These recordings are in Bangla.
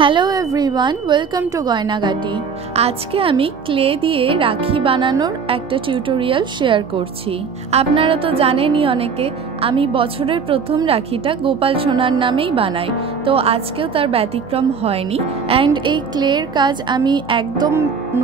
হ্যালো এভরিওয়ান, ওয়েলকাম টু গয়নাগাটি। আজকে আমি ক্লে দিয়ে রাখি বানানোর একটা টিউটোরিয়াল শেয়ার করছি। আপনারা তো জানেনই অনেকে, আমি বছরের প্রথম রাখিটা গোপাল সোনার নামেই বানাই, তো আজকেও তার ব্যতিক্রম হয়নি। অ্যান্ড এই ক্লের কাজ আমি একদম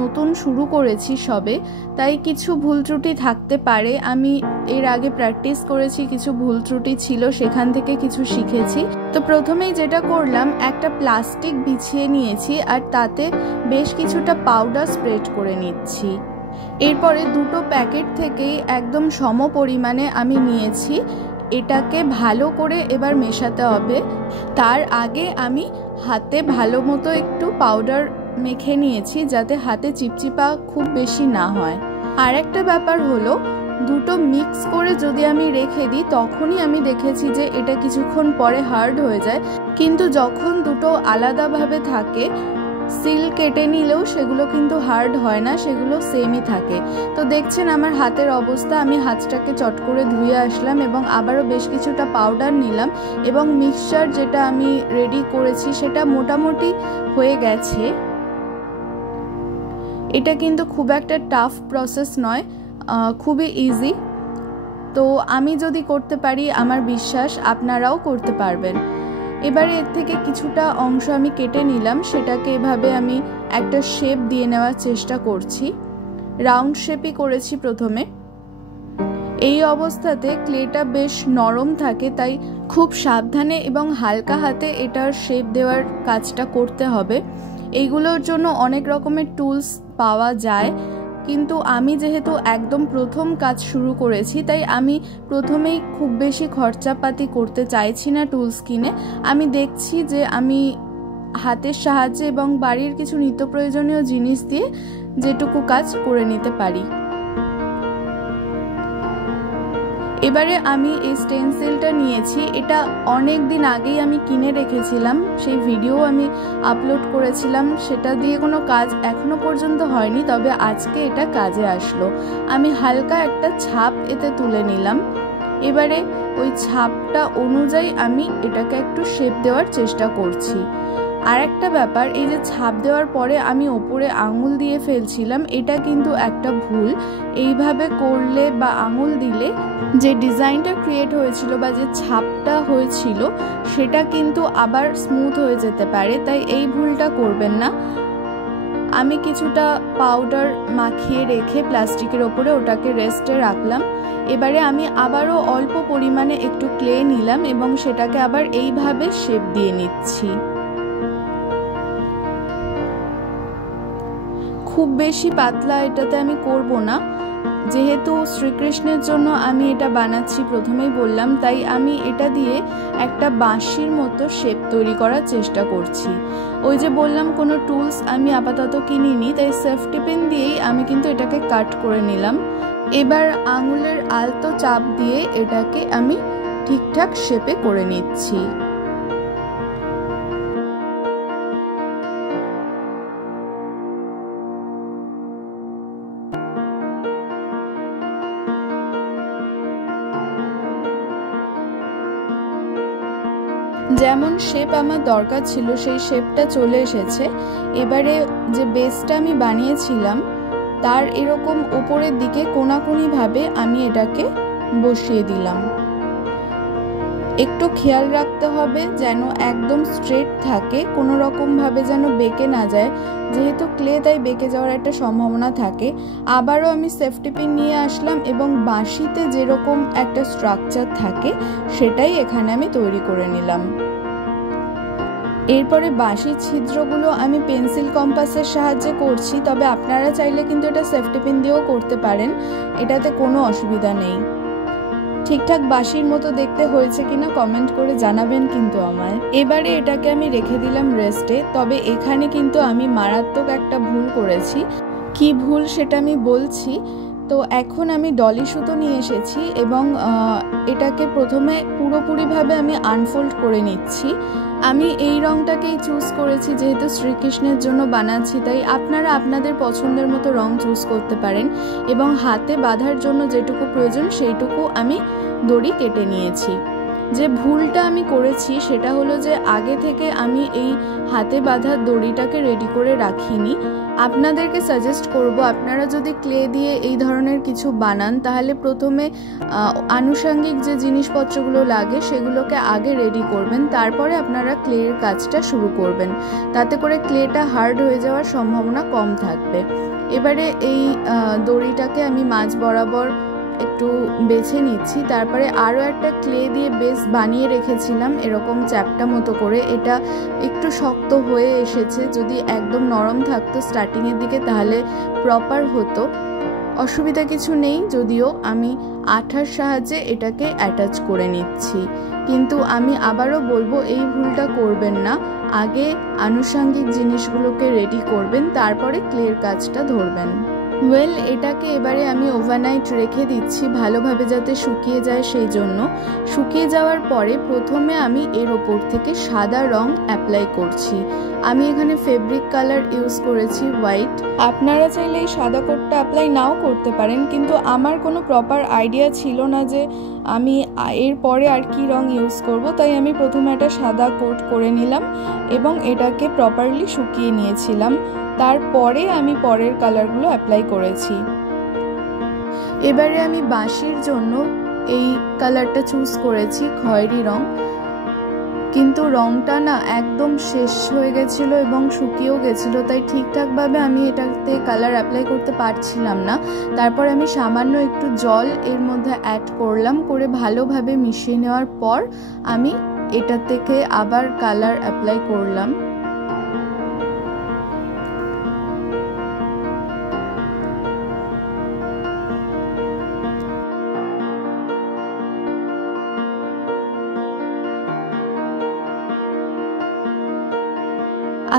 নতুন শুরু করেছি সবে, তাই কিছু ভুল ত্রুটি থাকতে পারে। আমি এর আগে প্র্যাকটিস করেছি, কিছু ভুল ত্রুটি ছিল, সেখান থেকে কিছু শিখেছি। তো প্রথমেই যেটা করলাম, একটা প্লাস্টিক বিছিয়ে নিয়েছি আর তাতে বেশ কিছুটা পাউডার স্প্রেড করে নিচ্ছি। এরপরে দুটো প্যাকেট থেকেই একদম সম পরিমাণে আমি নিয়েছি। এটাকে ভালো করে এবার মেশাতে হবে। তার আগে আমি হাতে ভালো মতো একটু পাউডার মেখে নিয়েছি, যাতে হাতে চিপচিপা খুব বেশি না হয়। আর একটা ব্যাপার হলো, দুটো মিক্স করে যদি আমি রেখে দিই তখনই আমি দেখেছি যে এটা কিছুক্ষণ পরে হার্ড হয়ে যায়, কিন্তু যখন দুটো আলাদাভাবে থাকে সিল কেটে নিলেও সেগুলো কিন্তু হার্ড হয় না, সেগুলো সেমই থাকে। তো দেখছেন আমার হাতের অবস্থা। আমি হাতটাকে চট করে ধুয়ে আসলাম এবং আবারও বেশ কিছুটা পাউডার নিলাম এবং মিক্সচার যেটা আমি রেডি করেছি সেটা মোটামুটি হয়ে গেছে। এটা কিন্তু খুব একটা টাফ প্রসেস নয়, খুবই ইজি। তো আমি যদি করতে পারি, আমার বিশ্বাস আপনারাও করতে পারবেন। এবারে এর থেকে কিছুটা অংশ আমি কেটে নিলাম, সেটাকে এভাবে আমি একটা শেপ দিয়ে নেওয়ার চেষ্টা করছি। রাউন্ড শেপই করেছি প্রথমে। এই অবস্থাতে ক্লেটা বেশ নরম থাকে, তাই খুব সাবধানে এবং হালকা হাতে এটার শেপ দেওয়ার কাজটা করতে হবে। এইগুলোর জন্য অনেক রকমের টুলস পাওয়া যায়, কিন্তু আমি যেহেতু একদম প্রথম কাজ শুরু করেছি, তাই আমি প্রথমেই খুব বেশি খরচাপাতি করতে চাইছি না টুলস কিনে। আমি দেখছি যে আমি হাতের সাহায্যে এবং বাড়ির কিছু নিত্য প্রয়োজনীয় জিনিস দিয়ে যেটুকু কাজ করে নিতে পারি। এবারে আমি এই স্টেনসিলটা নিয়েছি। এটা অনেক দিন আগেই আমি কিনে রেখেছিলাম, সেই ভিডিও আমি আপলোড করেছিলাম। সেটা দিয়ে কোনো কাজ এখনো পর্যন্ত হয়নি, তবে আজকে এটা কাজে আসলো। আমি হালকা একটা ছাপ এতে তুলে নিলাম। এবারে ওই ছাপটা অনুযায়ী আমি এটাকে একটু শেপ দেওয়ার চেষ্টা করছি। আর একটা ব্যাপার, এই যে ছাপ দেওয়ার পরে আমি ওপরে আঙুল দিয়ে ফেলছিলাম, এটা কিন্তু একটা ভুল। এইভাবে করলে বা আঙুল দিলে যে ডিজাইনটা ক্রিয়েট হয়েছিল বা যে ছাপটা হয়েছিল সেটা কিন্তু আবার স্মুথ হয়ে যেতে পারে, তাই এই ভুলটা করবেন না। আমি কিছুটা পাউডার মাখিয়ে রেখে প্লাস্টিকের ওপরে ওটাকে রেস্টে রাখলাম। এবারে আমি আবারও অল্প পরিমাণে একটু ক্লে নিলাম এবং সেটাকে আবার এইভাবে শেপ দিয়ে নিচ্ছি। খুব বেশি পাতলা এটাতে আমি করব না, যেহেতু শ্রীকৃষ্ণের জন্য আমি এটা বানাচ্ছি প্রথমেই বললাম, তাই আমি এটা দিয়ে একটা বাঁশির মতো শেপ তৈরি করার চেষ্টা করছি। ওই যে বললাম কোনো টুলস আমি আপাতত কিনিনি, তাই সেফটি পিন দিয়েই আমি কিন্তু এটাকে কাট করে নিলাম। এবার আঙুলের আলতো চাপ দিয়ে এটাকে আমি ঠিকঠাক শেপে করে নিচ্ছি। যেমন শেপ আমার দরকার ছিল সেই শেপটা চলে এসেছে। এবারে যে বেসটা আমি বানিয়েছিলাম তার এরকম উপরের দিকে কোণাকুণিভাবে আমি এটাকে বসিয়ে দিলাম। একটু খেয়াল রাখতে হবে যেন একদম স্ট্রেট থাকে, কোনো রকমভাবে যেন বেঁকে না যায়, যেহেতু ক্লে তাই বেঁকে যাওয়ার একটা সম্ভাবনা থাকে। আবারও আমি সেফটি পিন নিয়ে আসলাম এবং বাঁশিতে যেরকম একটা স্ট্রাকচার থাকে সেটাই এখানে আমি তৈরি করে নিলাম। এরপরে বাঁশির ছিদ্রগুলো আমি পেন্সিল কম্পাসের সাহায্যে করছি, তবে আপনারা চাইলে কিন্তু এটা সেফটি পিন দিয়েও করতে পারেন, এটাতে কোনো অসুবিধা নেই। ঠিকঠাক বাঁশির মতো দেখতে হয়েছে কিনা কমেন্ট করে জানাবেন কিন্তু আমায়। এবারে এটাকে আমি রেখে দিলাম রেস্টে। তবে এখানে কিন্তু আমি মারাত্মক একটা ভুল করেছি। কি ভুল সেটা আমি বলছি। তো এখন আমি ডলি সুতো নিয়ে এসেছি এবং এটাকে প্রথমে পুরোপুরিভাবে আমি আনফোল্ড করে নিচ্ছি। আমি এই রংটাকেই চুজ করেছি, যেহেতু শ্রীকৃষ্ণের জন্য বানাচ্ছি, তাই আপনারা আপনাদের পছন্দের মতো রং চুজ করতে পারেন। এবং হাতে বাঁধার জন্য যেটুকু প্রয়োজন সেইটুকু আমি দড়ি কেটে নিয়েছি। যে ভুলটা আমি করেছি সেটা হলো যে আগে থেকে আমি এই হাতে বাঁধা দড়িটাকে রেডি করে রাখিনি। আপনাদেরকে সাজেস্ট করব, আপনারা যদি ক্লে দিয়ে এই ধরনের কিছু বানান তাহলে প্রথমে আনুষঙ্গিক যে জিনিসপত্রগুলো লাগে সেগুলোকে আগে রেডি করবেন, তারপরে আপনারা ক্লের কাজটা শুরু করবেন। তাতে করে ক্লেটা হার্ড হয়ে যাওয়ার সম্ভাবনা কম থাকবে। এবারে এই দড়িটাকে আমি মাঝ বরাবর একটু বেছে নিচ্ছি। তারপরে আরও একটা ক্লে দিয়ে বেস বানিয়ে রেখেছিলাম এরকম চ্যাপটা মতো করে। এটা একটু শক্ত হয়ে এসেছে, যদি একদম নরম থাকতো স্টার্টিংয়ের দিকে তাহলে প্রপার হতো। অসুবিধা কিছু নেই, যদিও আমি আঠার সাহায্যে এটাকে অ্যাটাচ করে নিচ্ছি। কিন্তু আমি আবারও বলবো এই ভুলটা করবেন না, আগে আনুষঙ্গিক জিনিসগুলোকে রেডি করবেন, তারপরে ক্লের কাজটা ধরবেন। এটাকে এবারে আমি ওভারনাইট রেখে দিচ্ছি ভালোভাবে যাতে শুকিয়ে যায়, সেই জন্য। শুকিয়ে যাওয়ার পরে প্রথমে আমি এর ওপর থেকে সাদা রং অ্যাপ্লাই করছি। আমি এখানে ফেব্রিক কালার ইউজ করেছি হোয়াইট। আপনারা চাইলে এই সাদা কোটটা অ্যাপ্লাই নাও করতে পারেন, কিন্তু আমার কোনো প্রপার আইডিয়া ছিল না যে আমি এরপরে আর কি রং ইউজ করব, তাই আমি প্রথমে একটা সাদা কোট করে নিলাম এবং এটাকে প্রপারলি শুকিয়ে নিয়েছিলাম। তারপরে আমি পরের কালারগুলো অ্যাপ্লাই করেছি। এবারে আমি বাঁশির জন্য এই কালারটা চুজ করেছি, খয়েরি রং। কিন্তু রংটা না একদম শেষ হয়ে গেছিলো এবং শুকিয়েও গেছিলো, তাই ঠিকঠাকভাবে আমি এটাতে কালার অ্যাপ্লাই করতে পারছিলাম না। তারপর আমি সামান্য একটু জল এর মধ্যে অ্যাড করলাম, করে ভালোভাবে মিশিয়ে নেওয়ার পর আমি এটা থেকে আবার কালার অ্যাপ্লাই করলাম।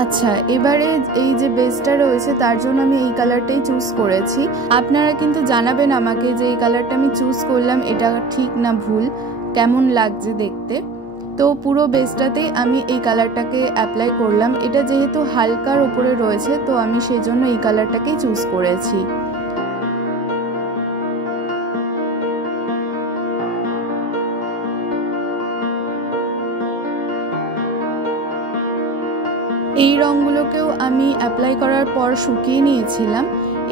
আচ্ছা, এবারে এই যে বেসটা রয়েছে তার জন্য আমি এই কালারটাই চুজ করেছি। আপনারা কিন্তু জানাবেন আমাকে যে এই কালারটা আমি চুজ করলাম এটা ঠিক না ভুল, কেমন লাগছে দেখতে। তো পুরো বেসটাতেই আমি এই কালারটাকে অ্যাপ্লাই করলাম। এটা যেহেতু হালকার উপরে রয়েছে তো আমি সেই জন্য এই কালারটাকেই চুজ করেছি। এই রঙগুলোকেও আমি অ্যাপ্লাই করার পর শুকিয়ে নিয়েছিলাম।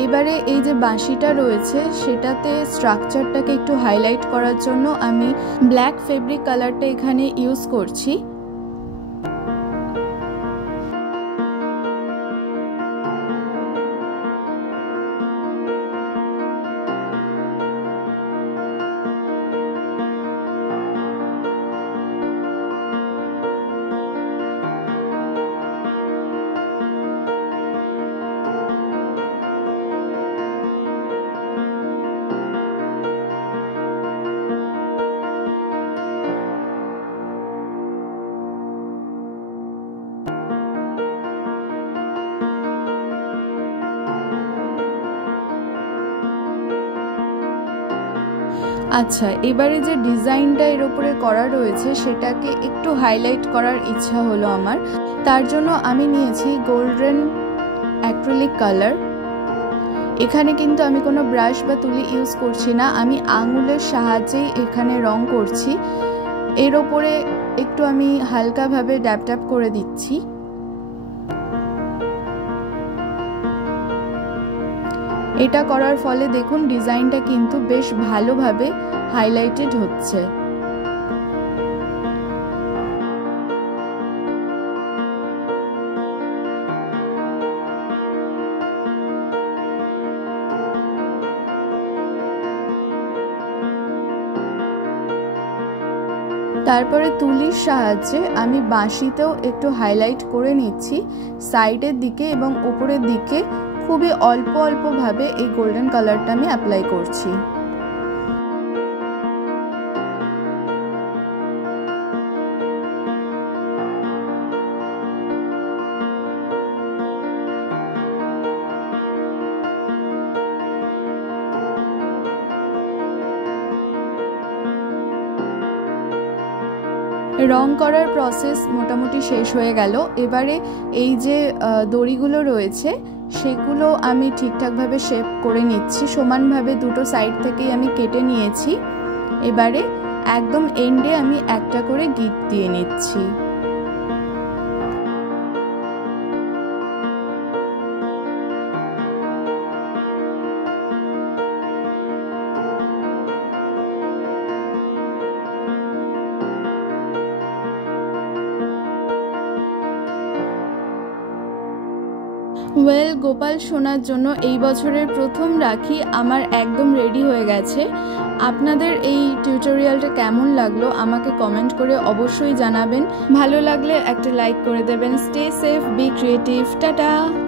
এবারে এই যে বাঁশিটা রয়েছে সেটাতে স্ট্রাকচারটাকে একটু হাইলাইট করার জন্য আমি ব্ল্যাক ফেব্রিক কালারটা এখানে ইউজ করছি। আচ্ছা, এবারে যে ডিজাইনটা এর উপরে করা রয়েছে সেটাকে একটু হাইলাইট করার ইচ্ছা হলো আমার। তার জন্য আমি নিয়েছি গোল্ডেন অ্যাক্রিলিক কালার। এখানে কিন্তু আমি কোনো ব্রাশ বা তুলি ইউজ করছি না, আমি আঙুলের সাহায্যেই এখানে রং করছি। এর ওপরে একটু আমি হালকাভাবে ড্যাব ড্যাব করে দিচ্ছি। এটা করার ফলে দেখুন ডিজাইনটা কিন্তু বেশ ভালোভাবে হাইলাইটেড হচ্ছে। তারপরে তুলির সাহায্যে আমি বাঁশিতেও একটু হাইলাইট করে নিচ্ছি সাইডের দিকে এবং উপরের দিকে। খুবই অল্প অল্প ভাবে এই গোল্ডেন কালারটা আমি অ্যাপ্লাই করছি। রং করার প্রসেস মোটামুটি শেষ হয়ে গেল। এবারে এই যে দড়িগুলো রয়েছে সেগুলো আমি ঠিকঠাকভাবে শেপ করে নিচ্ছি। সমানভাবে দুটো সাইড থেকেই আমি কেটে নিয়েছি। এবারে একদম এন্ডে আমি একটা করে গিট দিয়ে নিচ্ছি। ওয়েল, গোপাল সোনার জন্য এই বছরের প্রথম রাখি আমার একদম রেডি হয়ে গেছে। আপনাদের এই টিউটোরিয়ালটা কেমন লাগলো আমাকে কমেন্ট করে অবশ্যই জানাবেন। ভালো লাগলে একটা লাইক করে দেবেন। Stay safe, be creative, tata.